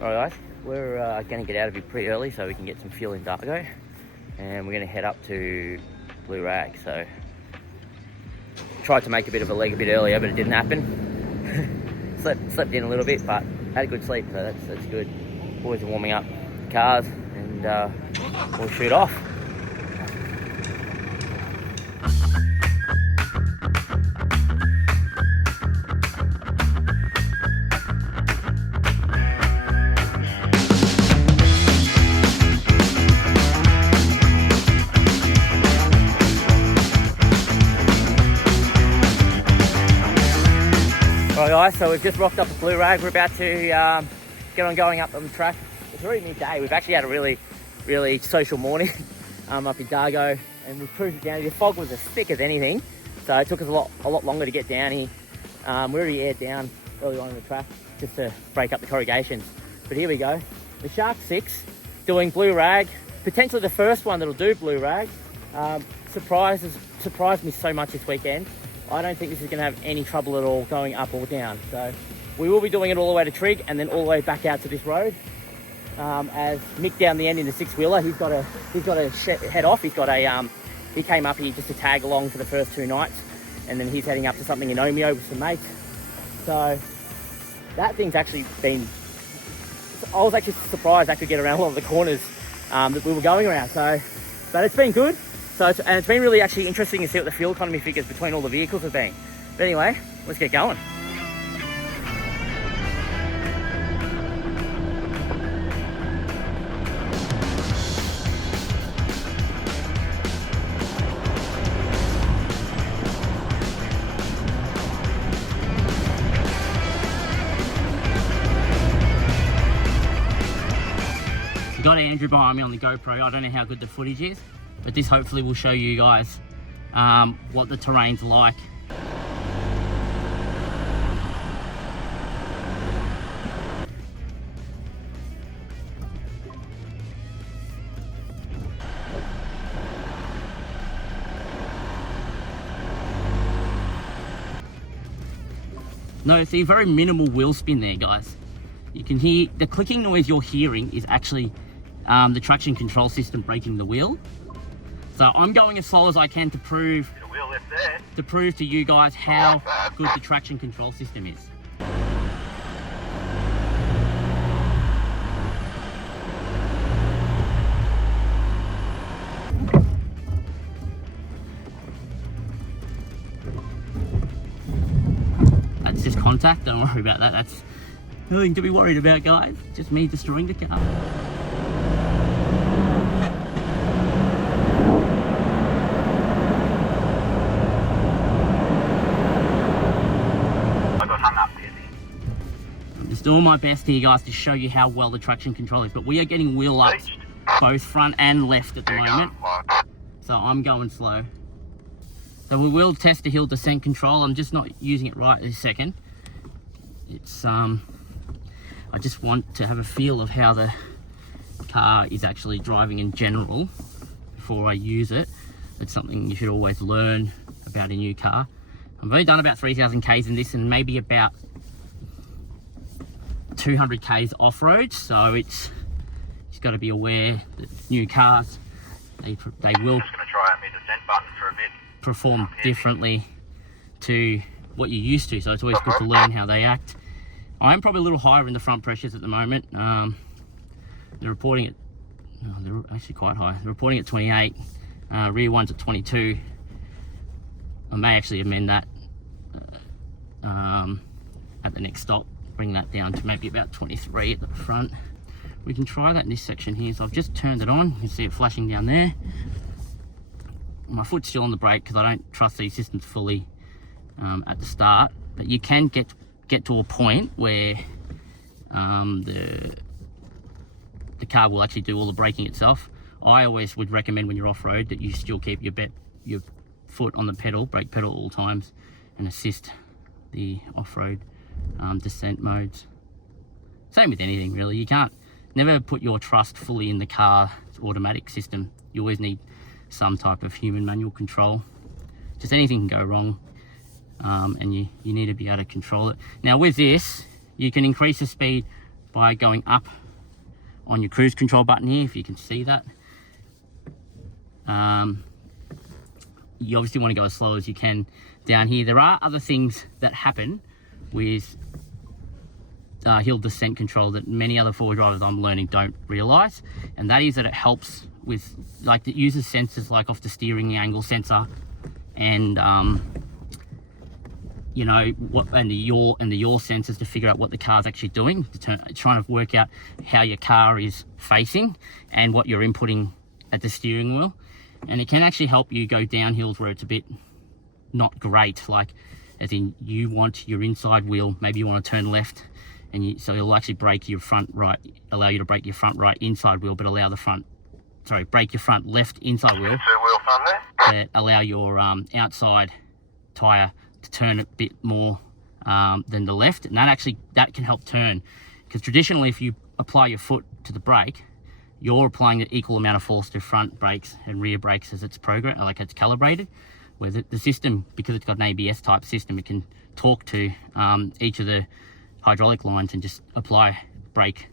Alright guys, we're going to get out of here pretty early so we can get some fuel in Dargo, and we're going to head up to Blue Rag. So tried to make a bit of a leg a bit earlier, but it didn't happen. slept in a little bit, but had a good sleep, so that's good. Boys are warming up cars, and we'll shoot off. Alright guys, so we've just rocked up the Blue Rag. We're about to get on going up on the track. It's already midday. We've actually had a really social morning up in Dargo, and we've cruised it down. The fog was as thick as anything, so it took us a lot longer to get down here. We already aired down early on in the track just to break up the corrugations. But here we go. The Shark 6 doing Blue Rag, potentially the first one that'll do Blue Rag. Surprised me so much this weekend. I don't think this is going to have any trouble at all going up or down. So we will be doing it all the way to Trig and then all the way back out to this road. As Mick down the end in the 6-wheeler, he's got to head off. He came up here just to tag along for the first 2 nights, and then he's heading up to something in Omeo with some mates. So that thing's actually been, I was actually surprised I could get around a lot of the corners that we were going around. So, but it's been good. So it's been really actually interesting to see what the fuel economy figures between all the vehicles have been. But anyway, let's get going. Got Andrew behind me on the GoPro. I don't know how good the footage is, but this hopefully will show you guys what the terrain's like. No, see, very minimal wheel spin there, guys. You can hear the clicking noise you're hearing is actually the traction control system braking the wheel. So I'm going as slow as I can to prove to you guys how good the traction control system is. That's just contact, don't worry about that. That's nothing to be worried about, guys. Just me destroying the car. Just doing my best here, guys, to show you how well the traction control is. But we are getting wheel ups both front and left at the moment. So I'm going slow. So we will test the hill descent control. I'm just not using it right this second. It's I just want to have a feel of how the car is actually driving in general before I use it. It's something you should always learn about a new car. I've only done about 3,000 Ks in this, and maybe about 200 Ks off-road, so it's got to be aware that new cars, they will perform differently to what you're used to, so it's always good to learn how they act. I'm probably a little higher in the front pressures at the moment. They're reporting it, they're actually quite high. They're reporting at 28, rear one's at 22. I may actually amend that at the next stop, bring that down to maybe about 23 at the front. We can try that in this section here. So I've just turned it on. You can see it flashing down there. My foot's still on the brake because I don't trust these systems fully at the start. But you can get to a point where the car will actually do all the braking itself. I always would recommend when you're off-road that you still keep your foot on the pedal, brake pedal at all times, and assist the off-road descent modes. Same with anything really. You can't never put your trust fully in the car's automatic system. You always need some type of human manual control. Just anything can go wrong, and you need to be able to control it. Now with this, you can increase the speed by going up on your cruise control button here, if you can see that. You obviously want to go as slow as you can down here. There are other things that happen with hill descent control that many other four-wheel drivers I'm learning don't realize, and that is that it helps with, like, it uses sensors like off the steering angle sensor and you know what, and the yaw sensors to figure out what the car's actually doing, trying to work out how your car is facing and what you're inputting at the steering wheel. And it can actually help you go down hills where it's a bit not great, like as in you want your inside wheel, maybe you want to turn left, and so it'll actually brake your front right, allow you to brake your front right inside wheel, but allow the front, sorry, brake your front left inside wheel, but allow your outside tyre to turn a bit more than the left. And that can help turn, because traditionally if you apply your foot to the brake, you're applying the equal amount of force to front brakes and rear brakes as it's programmed, like it's calibrated. Where the system, because it's got an ABS type system, it can talk to each of the hydraulic lines and just apply brake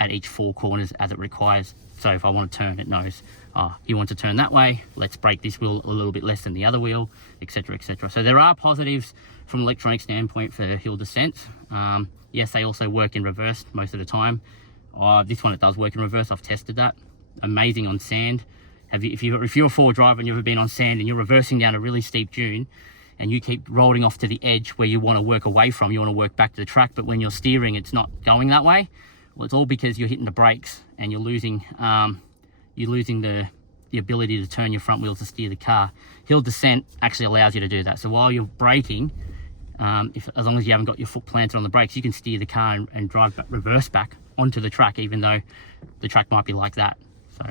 at each four corners as it requires. So if I want to turn, it knows, oh, you want to turn that way, let's brake this wheel a little bit less than the other wheel, etc, etc. So there are positives from an electronic standpoint for hill descents. Yes, they also work in reverse most of the time. This one, it does work in reverse. I've tested that. Amazing on sand. If you're a four-wheel driver and you've ever been on sand and you're reversing down a really steep dune and you keep rolling off to the edge where you want to work away from, you want to work back to the track, but when you're steering it's not going that way, well, it's all because you're hitting the brakes and you're losing the ability to turn your front wheels to steer the car. Hill descent actually allows you to do that. So while you're braking, as long as you haven't got your foot planted on the brakes, you can steer the car and drive reverse back onto the track, even though the track might be like that. So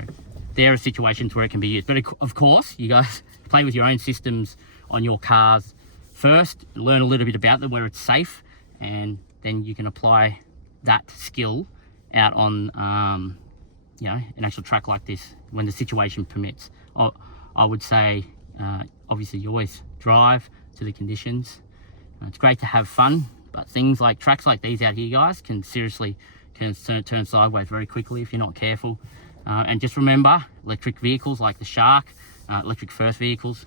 there are situations where it can be used, but of course you guys play with your own systems on your cars first, learn a little bit about them where it's safe, and then you can apply that skill out on you know, an actual track like this when the situation permits. I would say obviously you always drive to the conditions. It's great to have fun, but things like tracks like these out here, guys, can seriously turn sideways very quickly if you're not careful. And just remember, electric vehicles like the Shark, electric first vehicles,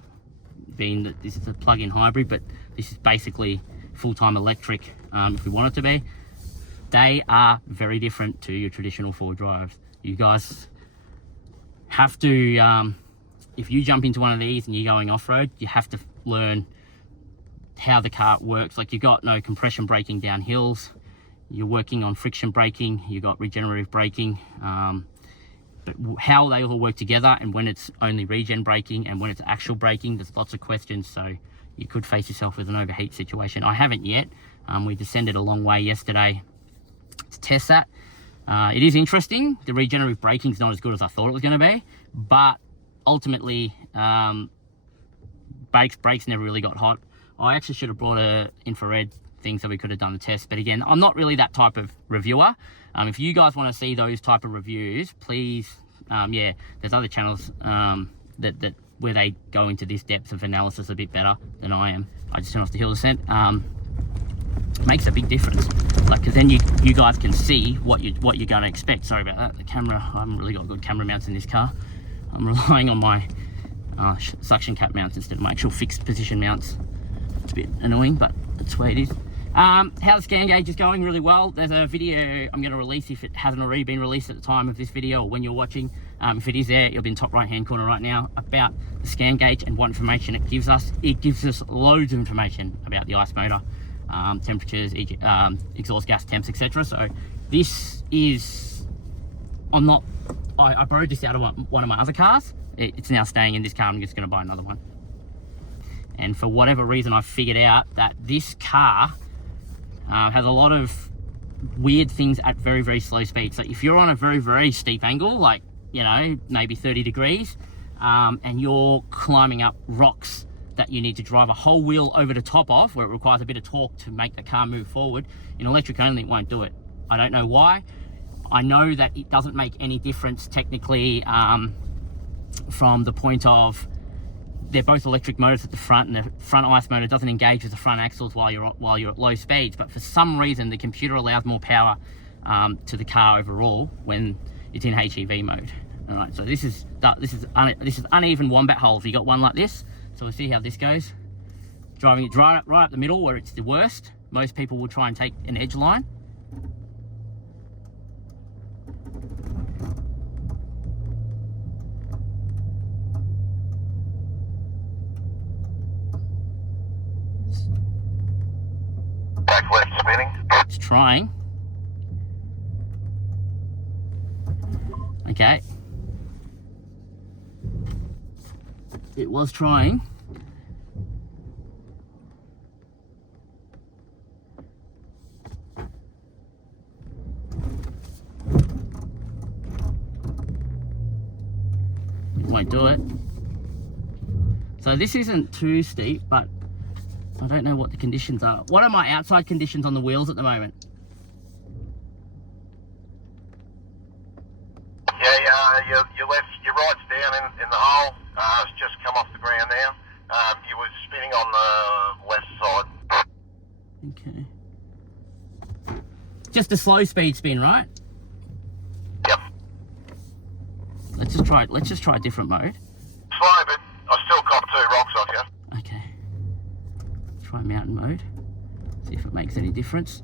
being that this is a plug-in hybrid, but this is basically full-time electric if we want it to be, they are very different to your traditional four drives. You guys have to, if you jump into one of these and you're going off-road, you have to learn how the car works. Like, you've got no compression braking down hills, you're working on friction braking, you've got regenerative braking, but how they all work together and when it's only regen braking and when it's actual braking, there's lots of questions, so you could face yourself with an overheat situation. I haven't yet. We descended a long way yesterday to test that. It is interesting. The regenerative braking is not as good as I thought it was going to be, but ultimately brakes never really got hot. I actually should have brought a infrared thing so we could have done the test, but again, I'm not really that type of reviewer. If you guys want to see those type of reviews, please, yeah, there's other channels that where they go into this depth of analysis a bit better than I am. I just turn off the hill descent. Makes a big difference, like, because then you guys can see what you're going to expect. Sorry about that, the camera, I haven't really got good camera mounts in this car. I'm relying on my suction cap mounts instead of my actual fixed position mounts. It's a bit annoying, but that's the way it is. How the scan gauge is going really well. There's a video I'm going to release, if it hasn't already been released at the time of this video or when you're watching. If it is there, it'll be in the top right hand corner right now, about the scan gauge and what information it gives us. It gives us loads of information about the ice motor, temperatures, exhaust gas temps, etc. So this is, I borrowed this out of one of my other cars. It's now staying in this car. I'm just going to buy another one. And for whatever reason, I figured out that this car has a lot of weird things at very, very slow speeds. So if you're on a very, very steep angle, like, you know, maybe 30 degrees, and you're climbing up rocks that you need to drive a whole wheel over the top of, where it requires a bit of torque to make the car move forward, in electric only, it won't do it. I don't know why. I know that it doesn't make any difference technically from the point of they're both electric motors at the front, and the front ICE motor doesn't engage with the front axles while you're at low speeds. But for some reason, the computer allows more power to the car overall when it's in HEV mode. All right, so this is uneven wombat holes. You got one like this, so we'll see how this goes. Driving it right up the middle where it's the worst. Most people will try and take an edge line. Back left spinning. It's trying. Okay. It was trying. It won't do it. So this isn't too steep, but I don't know what the conditions are. What are my outside conditions on the wheels at the moment? Your right's down in the hole. It's just come off the ground now. You were spinning on the left side. Okay. Just a slow speed spin, right? Yep. Let's just try a different mode. Slow, but I still caught 2 rocks off you. Okay. Try mountain mode. See if it makes any difference.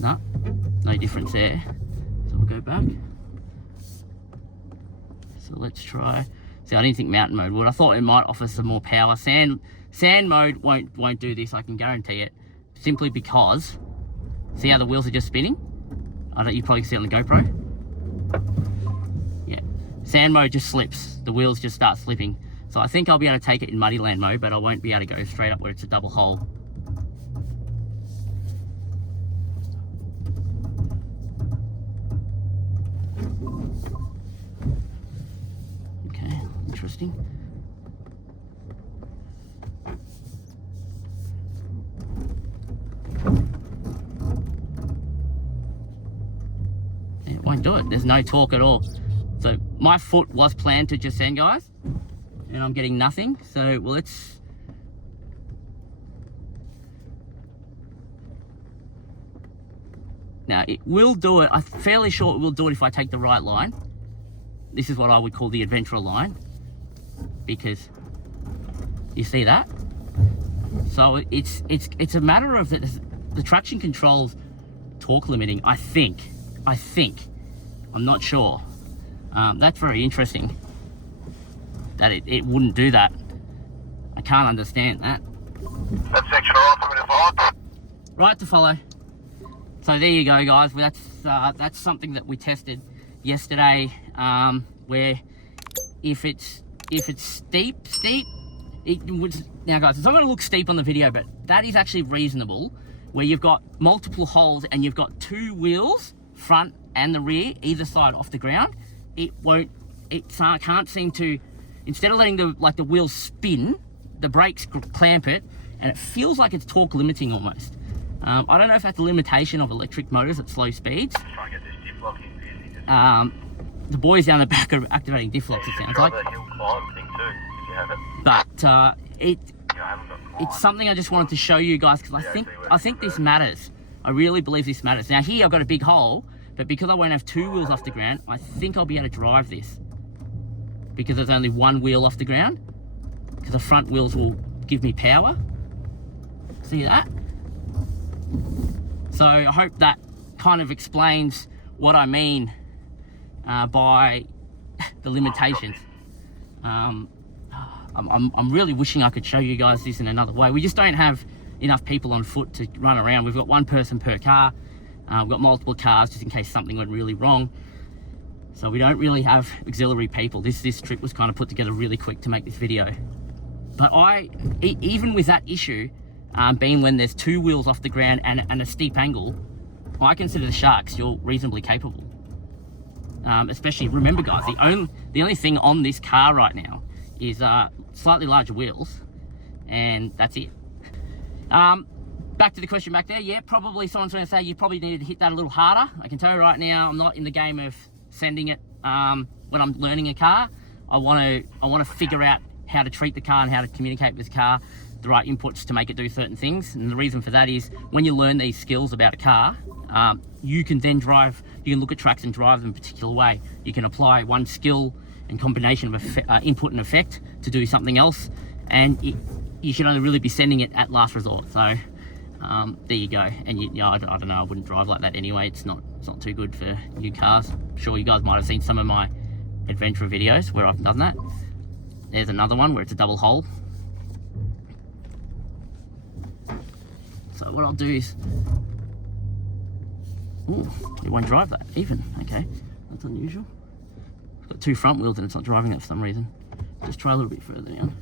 No, no difference there. So we'll go back. So let's try. See, I didn't think mountain mode would. I thought it might offer some more power. Sand mode won't do this. I can guarantee it. Simply because, see how the wheels are just spinning? You probably see it on the GoPro. Yeah. Sand mode just slips. The wheels just start slipping. So I think I'll be able to take it in muddy land mode, but I won't be able to go straight up where it's a double hole. Okay, interesting. It won't do it. There's no torque at all. So my foot was planned to descend, guys, and I'm getting nothing. So well, let's. Now it will do it. I'm fairly sure it will do it if I take the right line. This is what I would call the adventurer line, because you see that. So it's a matter of the traction controls torque limiting. I think. I'm not sure. That's very interesting. That it wouldn't do that. I can't understand that. That section all right for me to follow? Right to follow. So there you go, guys. Well, that's something that we tested yesterday. Where if it's steep, it would. Now, guys, it's not going to look steep on the video, but that is actually reasonable. Where you've got multiple holes and you've got 2 wheels, front and the rear, either side off the ground. It can't seem to. Instead of letting the wheels spin, the brakes clamp it, and it feels like it's torque limiting almost. I don't know if that's a limitation of electric motors at slow speeds. Try and get this diff lock in. The boys down the back are activating diff locks, it sounds like. The hill climb thing too, if you have it. But It's it's something I just wanted to show you guys, because I think this matters. I really believe this matters. Now here I've got a big hole, but because I won't have 2 wheels off the ground, I think I'll be able to drive this. Because there's only 1 wheel off the ground, because the front wheels will give me power. See that? So I hope that kind of explains what I mean by the limitations. I'm really wishing I could show you guys this in another way. We just don't have enough people on foot to run around. We've got 1 person per car. We've got multiple cars just in case something went really wrong. So we don't really have auxiliary people. This trip was kind of put together really quick to make this video. But even with that issue, being when there's 2 wheels off the ground and a steep angle, I consider the Shark still reasonably capable. Especially, remember guys, the only thing on this car right now is slightly larger wheels, and that's it. Back to the question back there. Yeah, probably someone's going to say you probably needed to hit that a little harder. I can tell you right now, I'm not in the game of sending it when I'm learning a car, I want to figure out how to treat the car and how to communicate with the car, the right inputs to make it do certain things. And the reason for that is when you learn these skills about a car, you can then you can look at tracks and drive them a particular way. You can apply one skill and combination of input and effect to do something else, and you should only really be sending it at last resort. So there you go. And I don't know, I wouldn't drive like that anyway. It's not too good for new cars. I'm sure you guys might have seen some of my adventure videos where I've done that. There's another one where it's a double hole. So what I'll do is, ooh, it won't drive that even. Okay, that's unusual. It's got 2 front wheels and it's not driving that for some reason. Just try a little bit further down.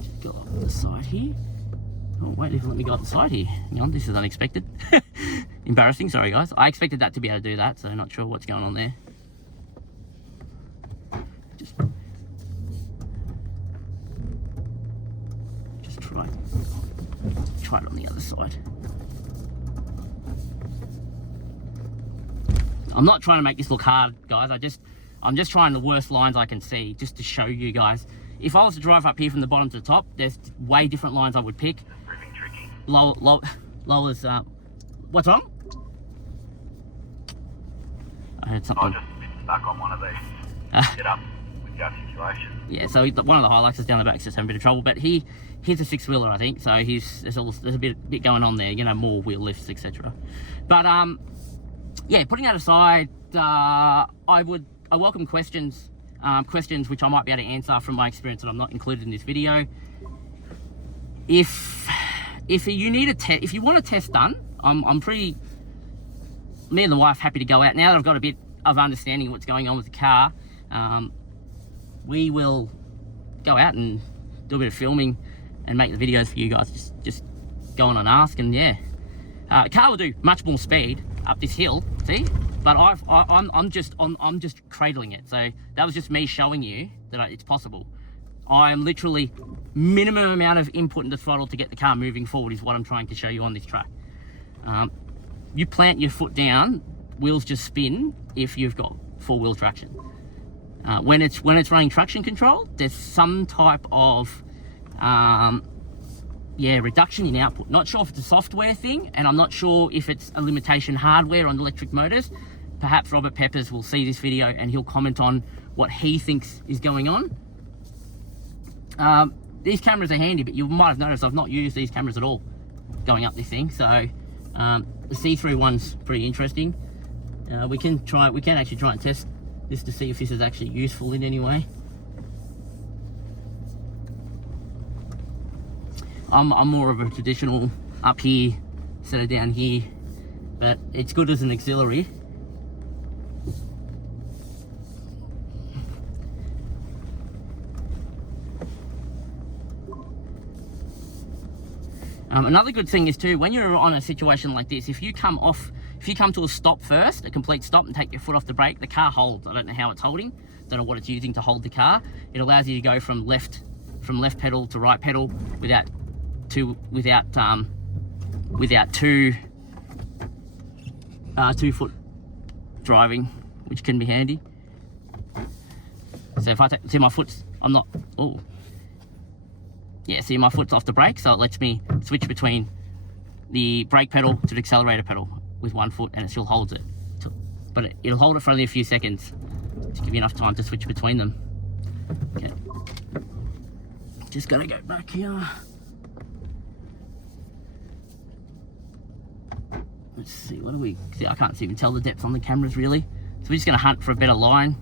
Just go up the side here. Oh wait, let me go up the side here. Hang on, this is unexpected. Embarrassing, sorry guys. I expected that to be able to do that, so not sure what's going on there. Just try it on the other side. I'm not trying to make this look hard, guys. I'm just trying the worst lines I can see, just to show you guys. If I was to drive up here from the bottom to the top, there's way different lines I would pick. Proving tricky. Lowers, what's wrong? I heard something. I just been stuck on one of these. Get up with your situation. Yeah, so one of the Hiluxes down the back is just having a bit of trouble, but he's a 6-wheeler, I think, so there's a bit going on there, you know, more wheel lifts, etc. But yeah, putting that aside, I welcome questions which I might be able to answer from my experience that I'm not included in this video. If you need if you want a test done, I'm pretty, me and the wife, happy to go out now that I've got a bit of understanding of what's going on with the car. We will go out and do a bit of filming and make the videos for you guys. Just go on and ask, and yeah, car will do much more speed up this hill, see? But I'm just cradling it. So that was just me showing you that it's possible. I am literally minimum amount of input in the throttle to get the car moving forward is what I'm trying to show you on this track. You plant your foot down, wheels just spin if you've got 4-wheel traction. When it's running traction control, there's some type of reduction in output. Not sure if it's a software thing, and I'm not sure if it's a limitation hardware on electric motors. Perhaps Robert Peppers will see this video and he'll comment on what he thinks is going on. These cameras are handy, but you might have noticed I've not used these cameras at all going up this thing. So the see-through one's pretty interesting. We can actually try and test this to see if this is actually useful in any way. I'm more of a traditional up here, set it down here, but it's good as an auxiliary. Another good thing is too, when you're on a situation like this, if you come to a stop first, a complete stop, and take your foot off the brake, the car holds. I don't know how it's holding, don't know what it's using to hold the car. It allows you to go from left pedal to right pedal without two foot driving, which can be handy. So if I see my foot's, I'm not, oh. Yeah, see my foot's off the brake, so it lets me switch between the brake pedal to the accelerator pedal with one foot, and it still holds it. But it'll hold it for only a few seconds to give you enough time to switch between them. Okay. Just gotta go back here. Let's see, what do we see? I can't even tell the depth on the cameras really. So we're just gonna hunt for a better line.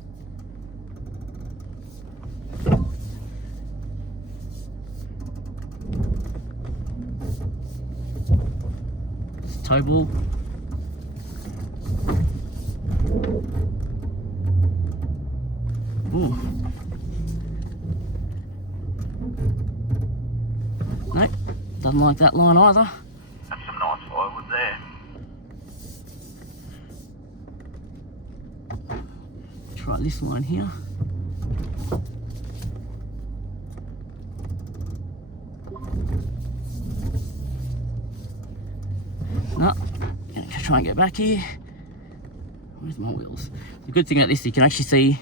Toe ball. Ooh. Nope, doesn't like that line either. That's some nice firewood there. Try this line here. No, gonna try and get back here. Where's my wheels? The good thing about this, you can actually see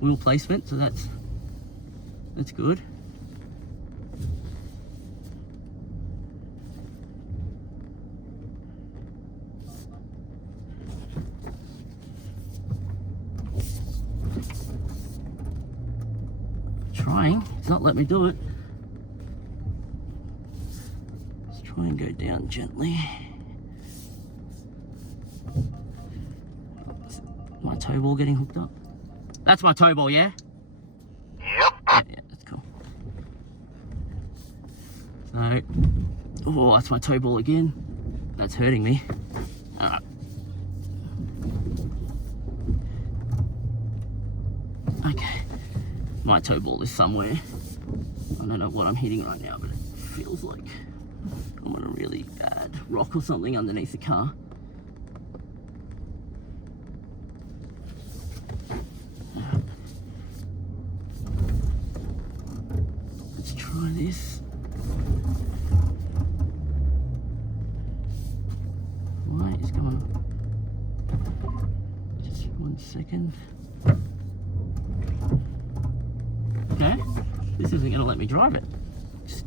wheel placement, so that's good. Trying, it's not letting me do it. Let's try and go down gently. My tow ball getting hooked up. That's my tow ball, yeah? Yep. Yeah, that's cool. So, oh, that's my tow ball again. That's hurting me. Alright. Okay. My tow ball is somewhere. I don't know what I'm hitting right now, but it feels like I'm on a really bad rock or something underneath the car. Let's try this. Why is going on? Just 1 second. Okay, this isn't going to let me drive it. So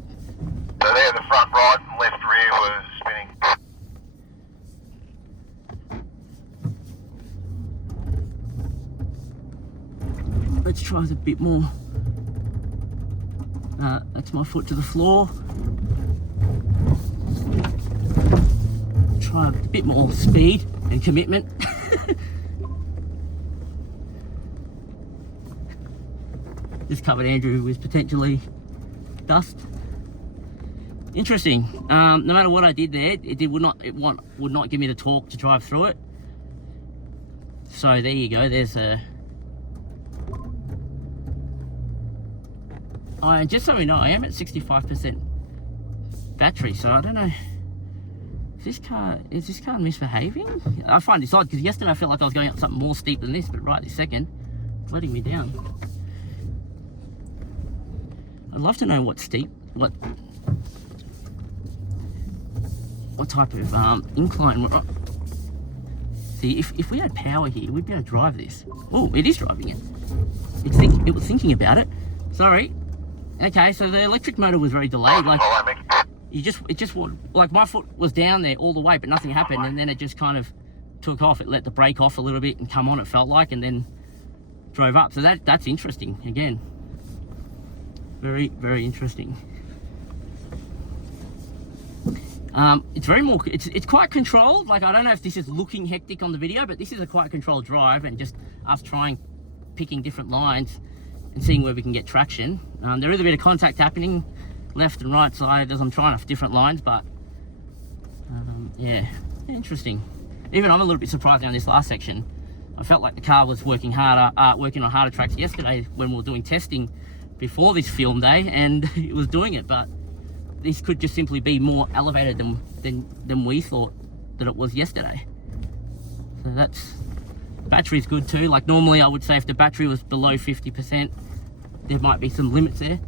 there, the front right and left rear was spinning. Let's try it a bit more. That's my foot to the floor. Try a bit more speed and commitment. This covered Andrew with potentially dust. Interesting. No matter what I did there, it would not give me the torque to drive through it. So there you go. There's a. And just so we know, I am at 65% battery, so I don't know. Is this car misbehaving? I find this odd because yesterday I felt like I was going up something more steep than this, but right this second, it's letting me down. I'd love to know what type of incline we're on. See, if we had power here, we'd be able to drive this. Oh, it is driving it. It was thinking about it. Sorry. Okay, so the electric motor was very delayed. Like it just like my foot was down there all the way, but nothing happened, and then it just kind of took off. It let the brake off a little bit and come on. It felt like, and then drove up. So that's interesting. Again, very, very interesting. It's very more. It's quite controlled. Like I don't know if this is looking hectic on the video, but this is a quite controlled drive, and just us picking different lines and seeing where we can get traction. There is a bit of contact happening left and right side as I'm trying off different lines, but yeah, interesting. Even I'm a little bit surprised on this last section. I felt like the car was working on harder tracks yesterday when we were doing testing before this film day, and it was doing it, but this could just simply be more elevated than we thought that it was yesterday. So battery's good too. Like normally I would say if the battery was below 50%, there might be some limits there.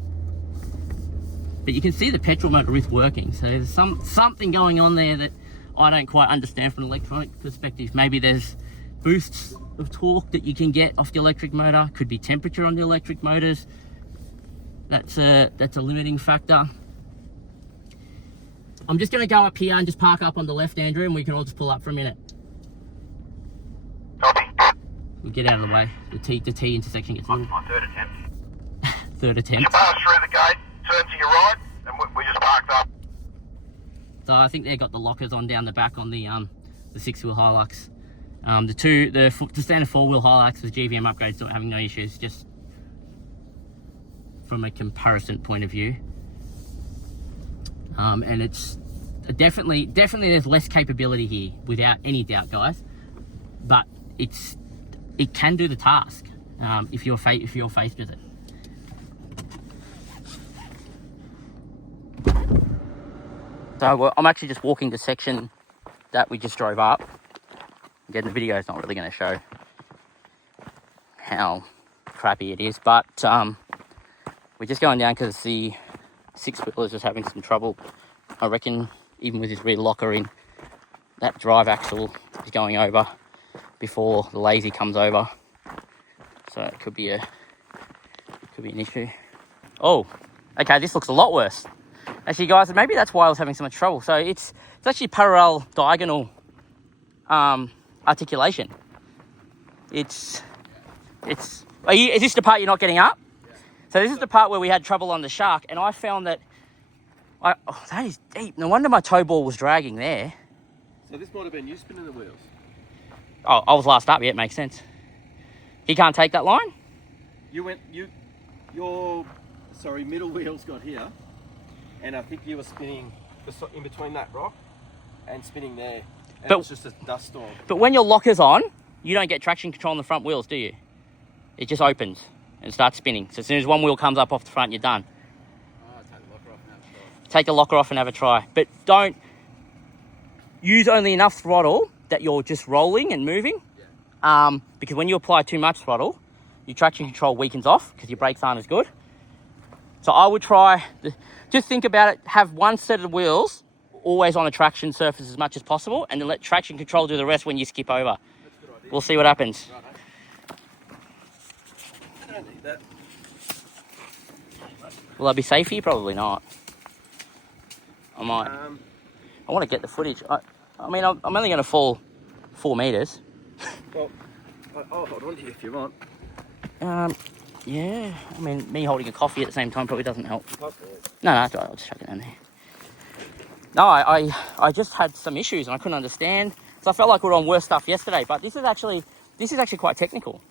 But you can see the petrol motor is working. So there's something going on there that I don't quite understand from an electronic perspective. Maybe there's boosts of torque that you can get off the electric motor. Could be temperature on the electric motors. That's a limiting factor. I'm just going to go up here and just park up on the left, Andrew, and we can all just pull up for a minute. Copy. We'll get out of the way. The T intersection gets moved. My third attempt. Third attempt. You pass through the gate, turn to your right, and we just parked up. So I think they got the lockers on down the back on the 6-wheel Hilux. The standard 4-wheel Hilux with GVM upgrades not having no issues, just from a comparison point of view. And it's definitely there's less capability here without any doubt, guys. But it can do the task if you're faced with it. So I'm actually just walking the section that we just drove up. Again, the video is not really going to show how crappy it is, but we're just going down because the 6-wheeler is just having some trouble. I reckon even with his rear locker in, that drive axle is going over. before the lazy comes over. So it could be an issue. Oh, okay, this looks a lot worse. Actually, guys, maybe that's why I was having so much trouble. So it's actually parallel diagonal articulation. Is this the part you're not getting up? Yeah. So this is the part where we had trouble on the Shark, and I found that that is deep. No wonder my toe ball was dragging there. So this might have been you spinning the wheels. Oh, I was last up. Yeah, it makes sense. He can't take that line? Your middle wheels got here, and I think you were spinning in between that rock and spinning there. And it was just a dust storm. But when your locker's on, you don't get traction control on the front wheels, do you? It just opens and starts spinning. So as soon as one wheel comes up off the front, you're done. Take the locker off and have a try. But don't use only enough throttle that you're just rolling and moving. Yeah. Because when you apply too much throttle, your traction control weakens off because your brakes aren't as good. So I would just think about it, have one set of wheels always on a traction surface as much as possible, and then let traction control do the rest when you skip over. We'll see what happens. I don't need that. Will I be safe here? Probably not. I might. I want to get the footage. I mean, I'm only going to fall 4 meters. Well, I'll hold on to you if you want. Yeah. I mean, me holding a coffee at the same time probably doesn't help. No, that's all right. I'll just chuck it down there. No, I just had some issues and I couldn't understand. So I felt like we were on worse stuff yesterday, but this is actually quite technical.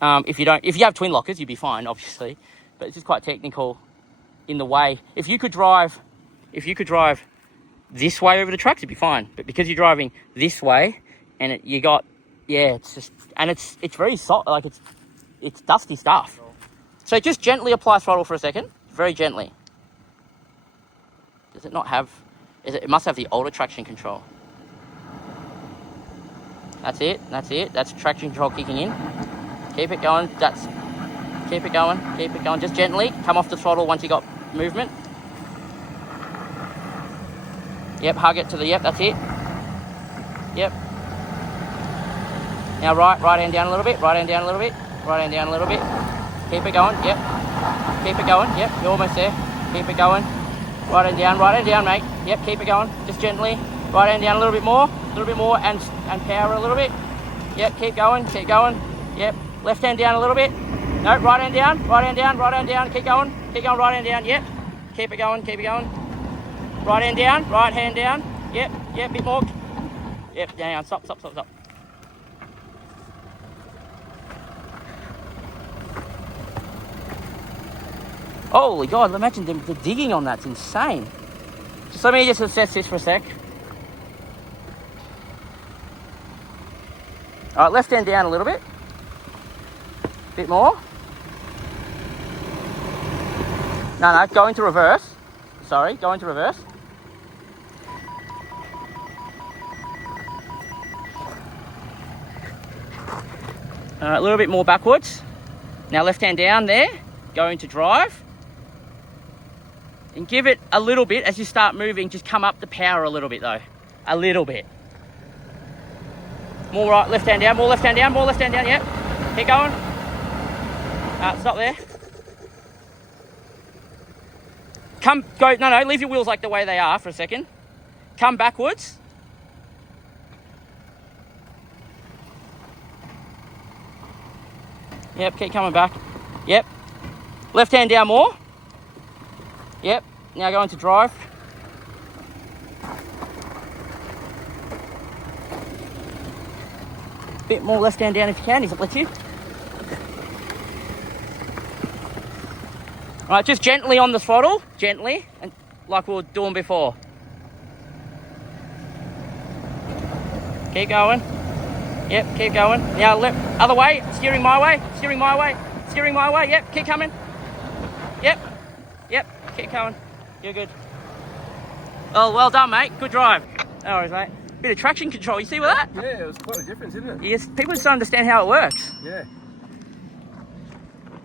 If you have twin lockers, you'd be fine, obviously, but it's just quite technical in the way. If you could drive this way over the tracks, it'd be fine. But because you're driving this way, and it's very soft, like it's dusty stuff. So just gently apply throttle for a second, very gently. Does it not have? It must have the older traction control. That's it. That's traction control kicking in. Keep it going. Keep it going. Just gently come off the throttle once you got movement. Yep, hug it to the, yep, that's it. Yep. Now right hand down a little bit, right hand down a little bit, right hand down a little bit. Keep it going, yep. Keep it going, yep, you're almost there. Keep it going. Right hand down, mate. Yep, keep it going, just gently. Right hand down a little bit more, and power a little bit. Yep, keep going. Yep, left hand down a little bit. No, right hand down, keep going, right hand down, yep. Keep it going. Right hand down, yep, bit more. Yep, down, stop. Holy God, imagine the digging on that's insane. Just let me just assess this for a sec. All right, left hand down a little bit. Bit more. No, go into reverse. Sorry, go into reverse. All right, a little bit more backwards. Now left hand down there, going to drive. And give it a little bit as you start moving, just come up the power a little bit though. A little bit. More right, left hand down, more left hand down, yep. Keep going. Stop there. No, leave your wheels like the way they are for a second. Come backwards. Yep, keep coming back. Yep. Left hand down more. Yep, now going to drive. Bit more left hand down if you can, if it lets you. Right, just gently on the throttle, gently, and like we were doing before. Keep going. Yep, keep going. Now other way, steering my way. Yep, keep coming. Yep, keep going. You're good. Oh, well done, mate. Good drive. No worries, mate. Bit of traction control. You see with that? Yeah, it was quite a difference, isn't it? Yes, people just don't understand how it works. Yeah.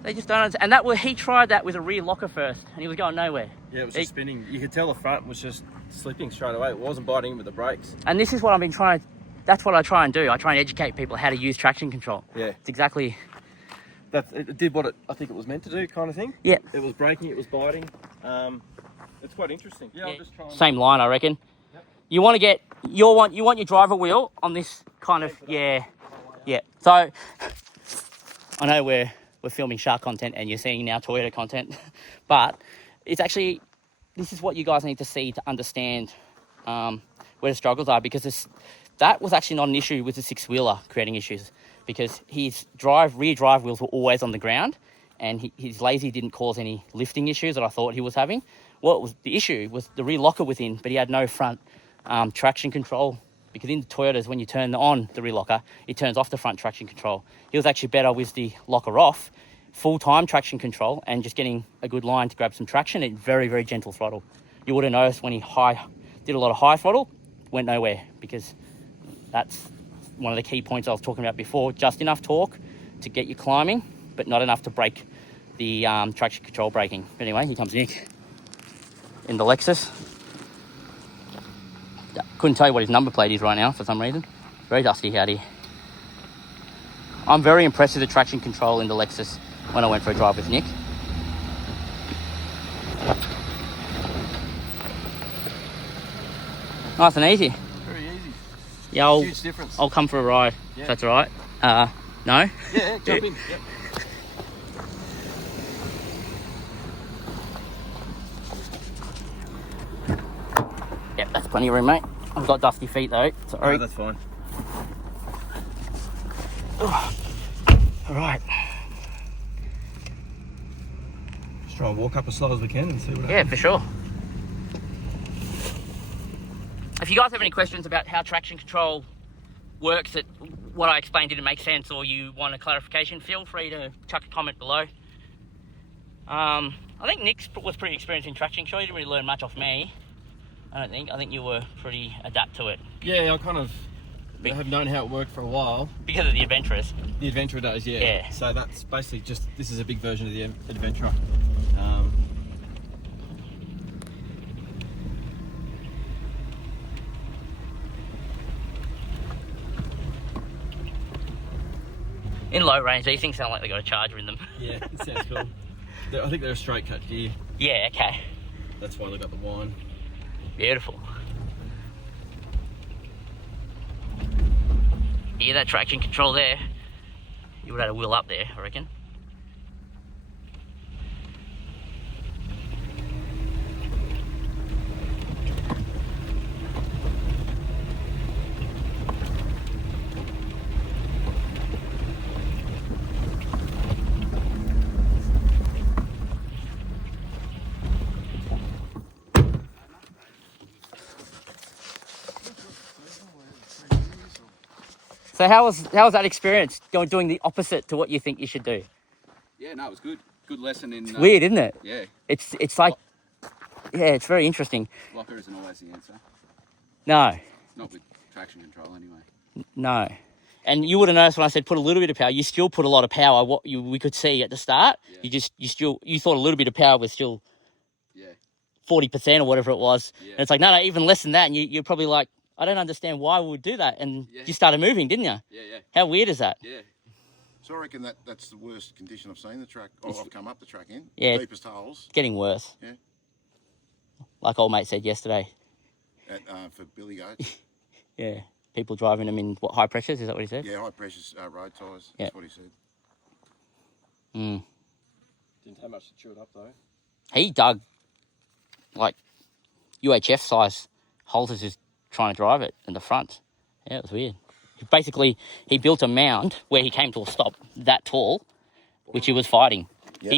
They just don't understand. And he tried that with a rear locker first, and he was going nowhere. Yeah, it was just spinning. You could tell the front was just slipping straight away. It wasn't biting with the brakes. And this is what I've been trying to that's what I try and do. I try and educate people how to use traction control. Yeah. It's exactly... It did what I think it was meant to do, kind of thing. Yeah. It was braking, it was biting. It's quite interesting. Yeah, I'll just try and... Same line, I reckon. Yep. You want to get... You want your driver wheel on this kind of... Yeah. Yeah. So, I know we're filming Shark content and you're seeing now Toyota content, but it's actually... This is what you guys need to see to understand where the struggles are, because that was actually not an issue with the six-wheeler creating issues, because his rear drive wheels were always on the ground, and his lazy didn't cause any lifting issues that I thought he was having. What was the issue was the rear locker within, but he had no front traction control, because in the Toyotas, when you turn on the rear locker, it turns off the front traction control. He was actually better with the locker off, full-time traction control, and just getting a good line to grab some traction at very, very gentle throttle. You would have noticed when he did a lot of high throttle, went nowhere, because that's one of the key points I was talking about before. Just enough torque to get you climbing, but not enough to break the traction control braking. But anyway, here comes Nick in the Lexus. Couldn't tell you what his number plate is right now for some reason. Very dusty out here. I'm very impressed with the traction control in the Lexus when I went for a drive with Nick. Nice and easy. Very easy. Yeah, Huge difference. I'll come for a ride, Yeah. if that's all right. No? Yeah, jump in. Yep. Yep, that's plenty of room, mate. I've got dusty feet though. Sorry. Oh, that's fine. All right. Just try and walk up as slow as we can and see what happens. Yeah, for sure. If you guys have any questions about how traction control works, that what I explained didn't make sense, or you want a clarification, feel free to chuck a comment below. I think Nick was pretty experienced in traction control. He didn't really learn much off me. I think you were pretty adept to it. Yeah, I have known how it worked for a while. Because of the Adventurers. The Adventurer days, yeah. Yeah. So that's basically this is a big version of the Adventurer. In low range, these things sound like they got a charger in them. Yeah, it sounds cool. I think they're a straight cut gear. Yeah, okay. That's why they got the whine. Beautiful. You hear that traction control there? You would have had a wheel up there, I reckon. So how was that experience, doing the opposite to what you think you should do? Yeah, no, it was good. Good lesson in... Weird, isn't it? Yeah. It's like... Yeah, it's very interesting. Locker isn't always the answer. No. Not with traction control, anyway. No. And you would have noticed when I said put a little bit of power, you still put a lot of power. We could see at the start, Yeah. you thought a little bit of power was still... Yeah. 40% or whatever it was. Yeah. And it's like, no, even less than that. And you're probably like, I don't understand why we would do that. And Yeah. you started moving, didn't you? Yeah, yeah. How weird is that? Yeah. So I reckon that's the worst condition I've seen the track. I've come up the track in. Yeah. Deepest holes Getting worse. Yeah. Like old mate said yesterday. For billy goats. Yeah. People driving them in high pressures, is that what he said? Yeah, high pressure road tyres. Yeah. That's what he said. Didn't have much to chew it up though. He dug like UHF size holes as he's trying to drive it in the front. Yeah, it was weird. Basically, he built a mound where he came to a stop that tall, which he was fighting. Yeah,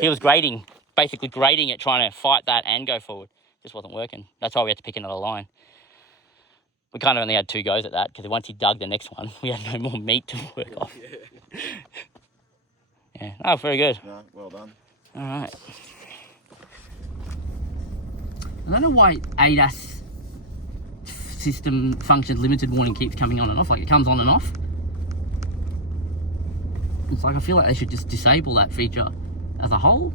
He was basically grading it, trying to fight that and go forward. Just wasn't working. That's why we had to pick another line. We kind of only had 2 goes at that, because once he dug the next one, we had no more meat to work off. Yeah. Oh, very good. No, well done. All right. I don't know why ADAS system function limited warning keeps coming on and off. Like, it comes on and off. It's like, I feel like they should just disable that feature as a whole.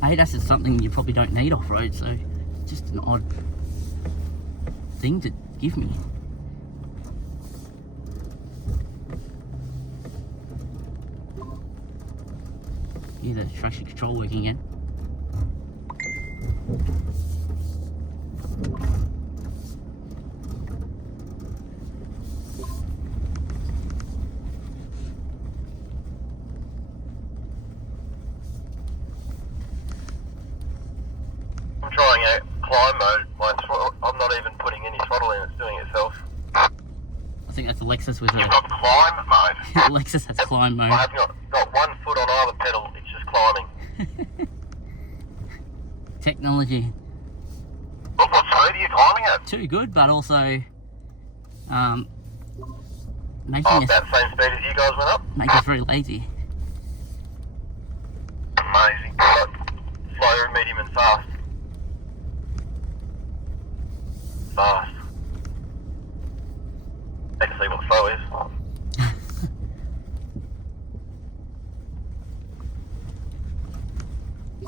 ADAS is something you probably don't need off-road, so it's just an odd thing to give me. Hear the traction control working again. I'm trying out climb mode. I'm not even putting any throttle in, it's doing it itself. I think that's Alexis with You've a got climb mode. Alexis has climb mode. I have got 1 foot on either pedal, it's just climbing. Technology. What speed are you climbing at? Too good, but also making Oh, us about the same speed as you guys went up? make us very lazy. Amazing. Like, slow, medium and fast. Fast. I can see what slow is.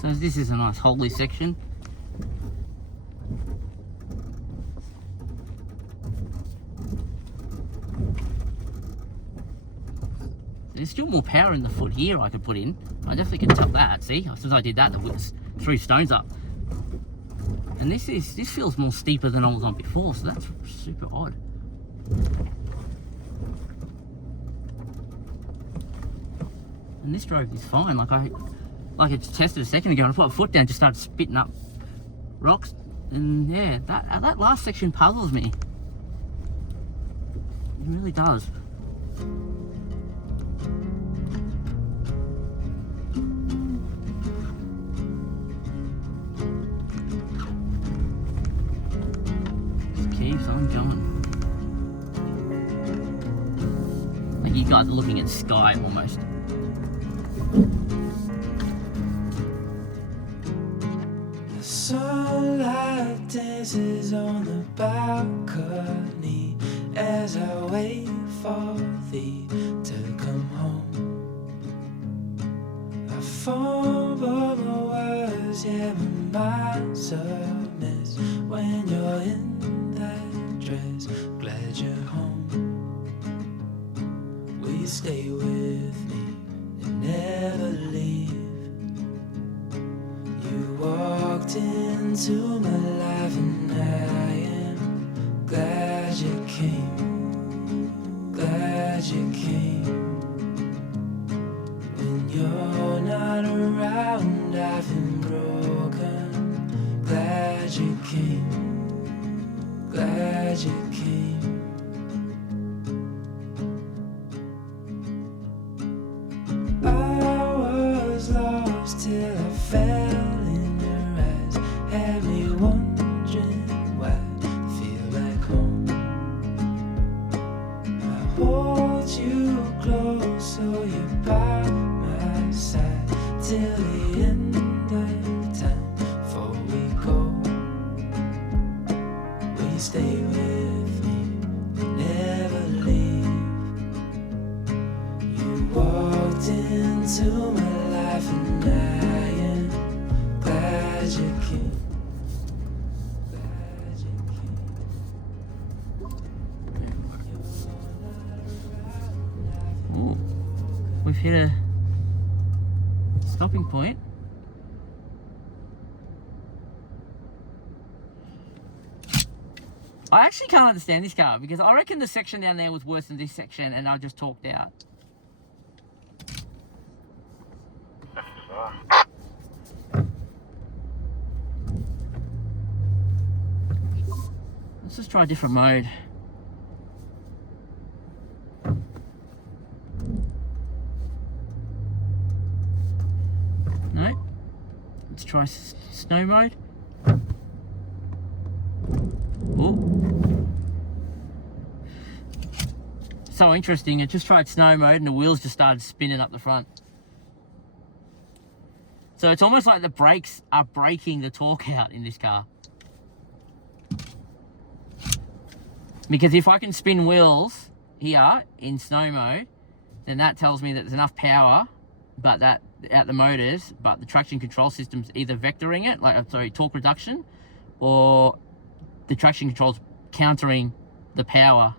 So this is a nice holy section. There's still more power in the foot here I could put in. I definitely can tell that. See, as soon as I did that, the width's 3 stones up. And this feels more steeper than I was on before, so that's super odd. And this drove is fine. Like I tested a second ago, and I put my foot down, just started spitting up rocks, and yeah, that last section puzzles me. It really does. Keeps on going. Like you guys are looking at sky almost. The sunlight dances on the balcony as I wait for thee to come home. I fumble my words, yeah, my mind's a mess when you're in that dress. Glad you're home. Will you stay with me and never leave? You walked into my life and I am glad you came. Glad you came. When you're not around, I've been broken. Glad you came. Glad you came. I was lost till I fell in your eyes. Had me wondering why I feel like home. I hold you close so you're by my side till the end of time. Before we go, will you stay with me and never leave? You walked into my life and I am glad you came. Glad you came. Ooh, we've hit a stopping point. I actually can't understand this car because I reckon the section down there was worse than this section and I just talked out. Let's just try a different mode. No. Let's try snow mode. Oh. So interesting. I just tried snow mode and the wheels just started spinning up the front. So it's almost like the brakes are braking the torque out in this car. Because if I can spin wheels here in snow mode, then that tells me that there's enough power, but that at the motors, but the traction control system's either vectoring it, like sorry, torque reduction, or the traction control's countering the power.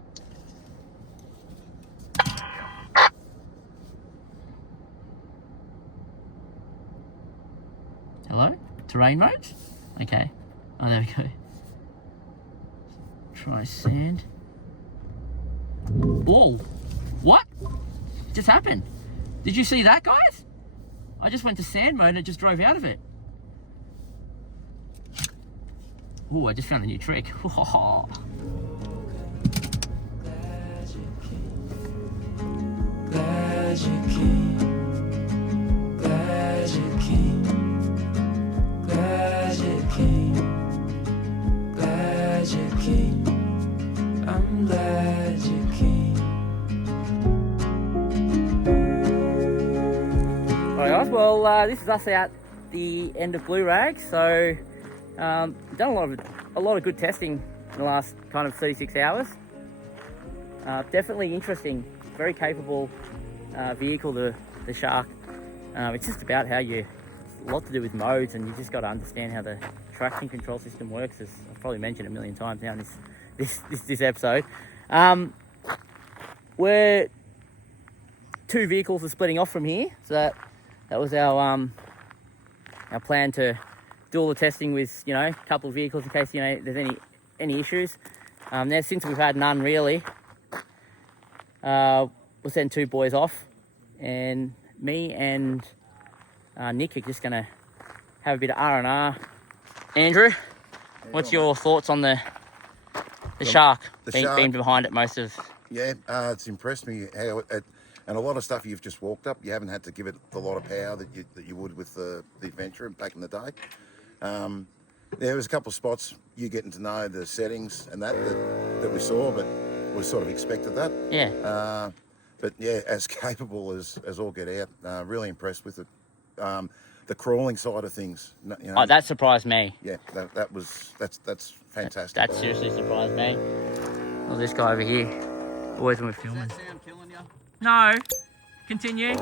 Hello? Terrain mode? Okay. Oh, there we go. Try sand. Whoa! What just happened? Did you see that, guys? I just went to sand mode and it just drove out of it. Oh, I just found a new trick. Glad you came. Glad you came. Glad you came. Glad you came. I'm glad you came. Alright guys, well this is us out the end of Blue Rag. So done a lot of good testing in the last kind of 36 hours. Definitely interesting, very capable vehicle, the Shark. It's just about how a lot to do with modes, and you just got to understand how the traction control system works, as I've probably mentioned a million times now in this episode. We're two vehicles are splitting off from here, so that was our plan to do all the testing with, you know, a couple of vehicles in case, you know, there's any issues. Now since we've had none really, we'll send two boys off, and me and Nick are just gonna have a bit of R&R. Andrew, what's your thoughts on the Shark, being behind it most of? Yeah, it's impressed me how it, and a lot of stuff you've just walked up. You haven't had to give it a lot of power that you would with the Adventure back in the day. There was a couple of spots you getting to know the settings and that we saw, but we sort of expected that. Yeah. But yeah, as capable as all get out. Really impressed with it. The crawling side of things, you know. Oh, that surprised me. Yeah, that's fantastic. That seriously surprised me. Well, this guy over here, always when we're filming. Does that sound killing you? No, continue.